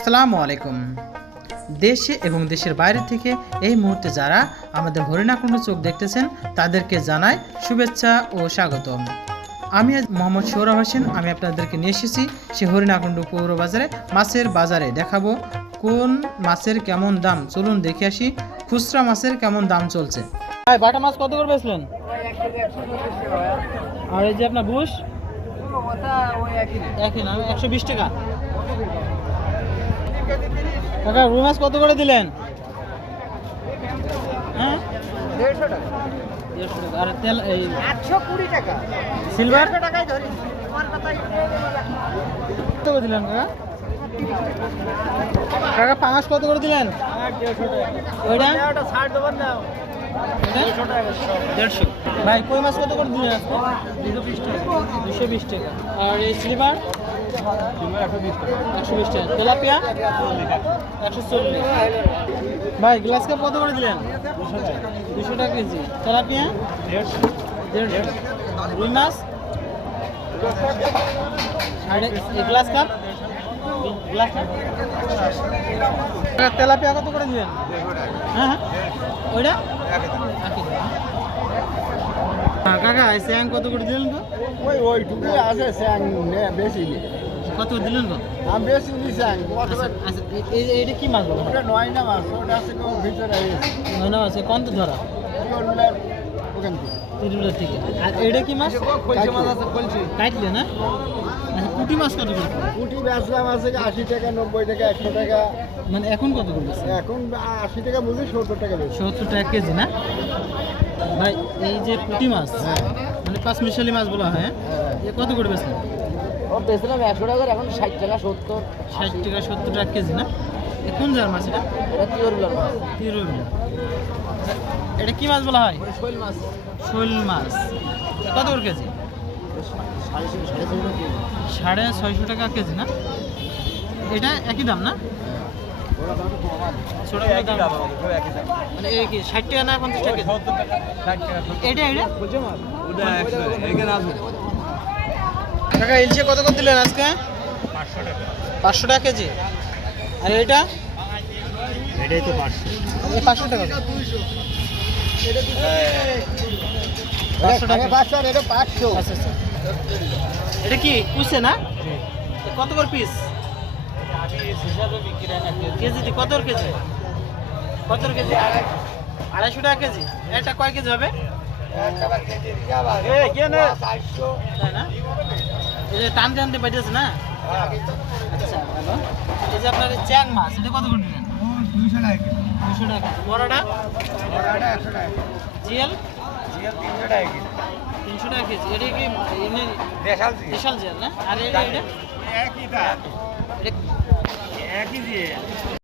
আসসালামু আলাইকুম। দেশে এবং দেশের বাইরে থেকে এই মুহূর্তে যারা আমাদের হরিণাকুণ্ড চোখ দেখতেছেন তাদেরকে জানাই শুভেচ্ছা ও স্বাগতম। আমি আজ মোহাম্মদ সৌরভ হোসেন। আমি আপনাদেরকে নিয়ে এসেছি সে হরিণাকুণ্ড পৌর বাজারে মাছের বাজারে দেখাবো কোন মাছের কেমন দাম। চলুন দেখে আসি খুচরা মাছের কেমন দাম চলছে। ভাই বাটা মাছ কত করে বেচলেন? আর এই যে আপনার বুশ একই না, 120 টাকা। কাকা রুই মাছ কত করে দিলেন? হ্যাঁ 150 টাকা। 150 টাকা। আর তেল এই 820 টাকা। সিলভার 150 টাকাই ধরি। তোমার কথাই কত করে দিলেন কাকা? কাকা পাঙাশ কত করে দিলেন? 150 টাকা। ওইটা ওটা 60 দেবেন না। 150 টাকা। 150। ভাই কই মাছ কত করে দিলেন আজকে? 220 টাকা। 220 টাকা। আর এই সিলভার 120 টাকা। 120 টাকা। তেলাপিয়া 140। ভাই গ্লাস কাপ কত করে দিলেন? 200 টাকা কেজি। তেলাপিয়া 150। রুই মাছ আর এই গ্লাস কাপ তেলাপিয়া কত করে দিলেন? হ্যাঁ ওইটা কাকা এই স্যাং কত করে দিলেন গো? ওইটুকুই আছে স্যাং বেশি নেই। কত করে দিলেন গো? আমি বেশি নি স্যাং। আচ্ছা এইটা কি মাছ বলো? ওটা 9 না মাছ। ওটা আছে কোন ভিতরে মনে আছে কত ধরা? ওখান থেকে। তিরুলের থেকে। আর এইটা কি মাছ? খলসি মাছ আছে, খলসি। কাটলে না? আচ্ছা পুঁটি মাছ কত করে? পুঁটি বেচলাম আছে 80 টাকা, 90 টাকা, 100 টাকা। মানে এখন কত করতেছে? এখন 80 টাকা বুঝি 70 টাকা বেশি। 70 টাকা কেজি না? ভাই এই যে পুঁটি মাছ মানে পাঁচ মিশালি মাছ বলা হয়, এ কত করে বেচলেন? ও বেচলাম 100 টাকা, এখন 60 টাকা, 70। 60 টাকা 70 টাকা কেজি না? এ কোন জার মাছ এটা? এটা তিরুলার মাছ। তিরুল। এটা কি মাছ বলা হয়? শৈল মাছ। শোল মাছ। এ কত করে কেজি? 650 টাকা কেজি না? এটা একই দাম না? ছোট দাম মানে এই কি 60 টাকা না 50 টাকা কেজি? এটা কাকা ইলশে কত করে দিলেন আজকে? 500 টাকা কেজি। আর এটা এটাই তো 500। এই 500 টাকা। 500 টাকা। 500 আর এটা 500। আচ্ছা আচ্ছা। এটা কি কুইছে না? এ কত করে পিস? কেজি কত করে কেজি? কত করে কেজি? 250 টাকা কেজি। এটা কয় কেজি হবে? তাই না? এই যে টানতে টানতে পাইতেছে না? আচ্ছা ভালো। এই যে আপনার চ্যাং মাছ এটা কত করে দিলেন? 200 টাকা। 200 টাকা। বড়টা? ওটা 100 টাকা। জিএল 300 টাকা কেজি। 300 টাকা কেজি। এটা কি এমনি দেশাল দেশাল জিএল না? আর এটা একই দাম। এটা একই দিয়ে